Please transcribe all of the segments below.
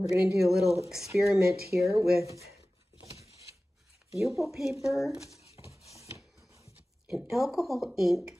We're going to do a little experiment here with Yupo paper and alcohol ink.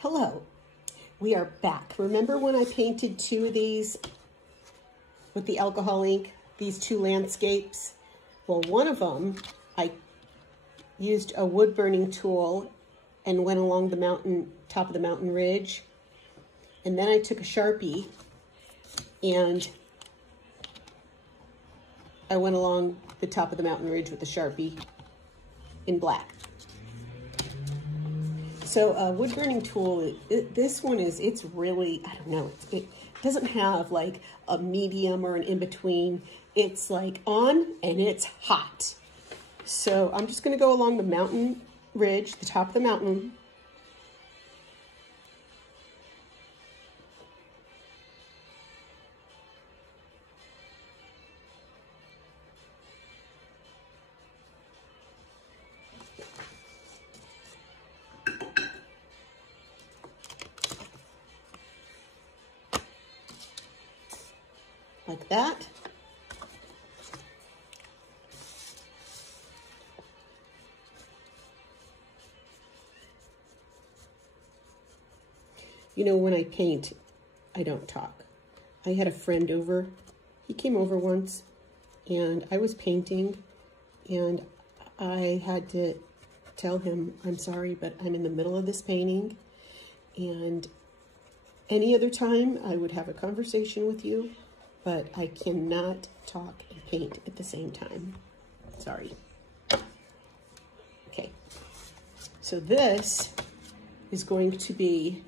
Hello, we are back. Remember when I painted two of these with the alcohol ink, these two landscapes? Well, one of them, I used a wood burning tool and went along the mountain, top of the mountain ridge. And then I took a Sharpie and I went along the top of the mountain ridge with the Sharpie in black. So a wood burning tool, this one is, it's really, I don't know, it doesn't have like a medium or an in-between. It's like on and it's hot. So I'm just gonna go along the mountain ridge, the top of the mountain. Like that. You know, when I paint, I don't talk. I had a friend over. He came over once and I was painting and I had to tell him, I'm sorry, but I'm in the middle of this painting. And any other time I would have a conversation with you, but I cannot talk and paint at the same time. Sorry. Okay. So this is going to be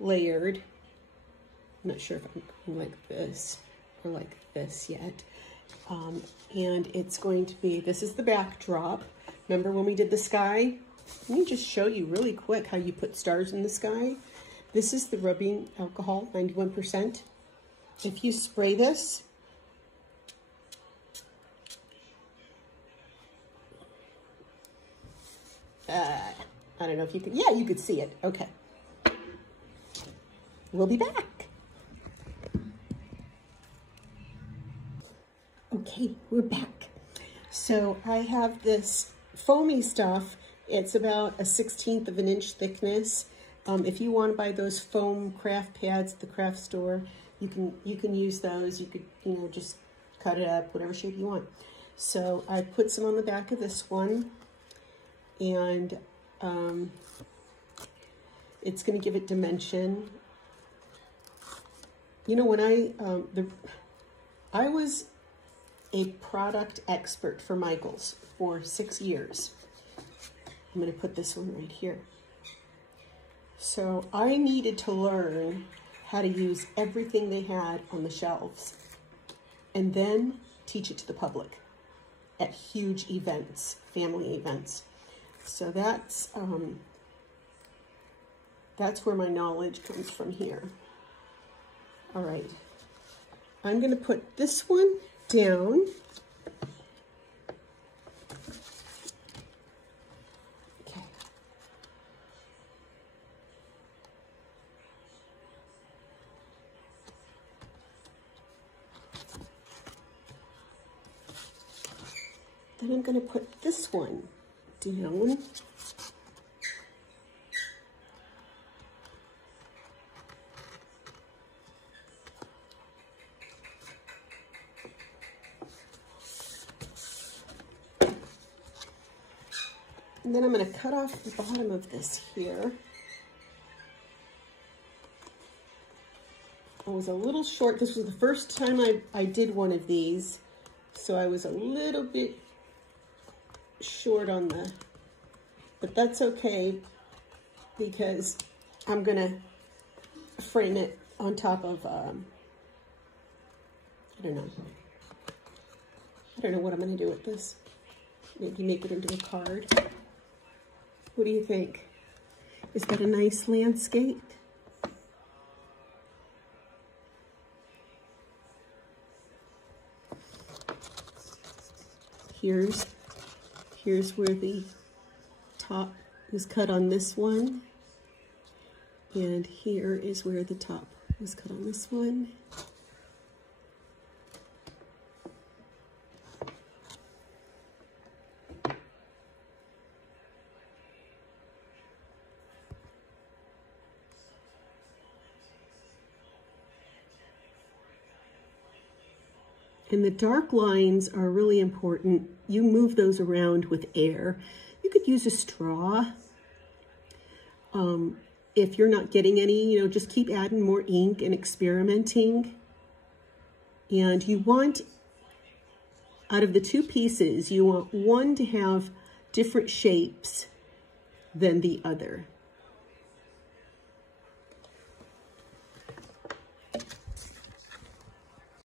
layered. I'm not sure if I'm going like this or like this yet. And it's going to be, this is the backdrop. Remember when we did the sky? Let me just show you really quick how you put stars in the sky. This is the rubbing alcohol, 91%. If you spray this, I don't know if you could, yeah, you could see it. Okay. We'll be back. Okay, we're back. So I have this foamy stuff. It's about a 1/16 of an inch thickness. If you want to buy those foam craft pads at the craft store, you can use those. You could, you know, just cut it up, whatever shape you want. So I put some on the back of this one, and it's going to give it dimension. You know, when I was a product expert for Michaels for 6 years. I'm going to put this one right here. So I needed to learn how to use everything they had on the shelves and then teach it to the public at huge events, family events. So that's where my knowledge comes from here. All right, I'm going to put this one down. Okay. Then I'm going to put this one down. And then I'm going to cut off the bottom of this here. I was a little short. This was the first time I did one of these, so I was a little bit short on but that's okay because I'm going to frame it on top of, I don't know what I'm going to do with this. Maybe make it into a card. What do you think? Is that a nice landscape? Here's where the top was cut on this one. And here is where the top was cut on this one. And the dark lines are really important. You move those around with air. You could use a straw. If you're not getting any, you know, just keep adding more ink and experimenting. And you want, out of the two pieces, you want one to have different shapes than the other.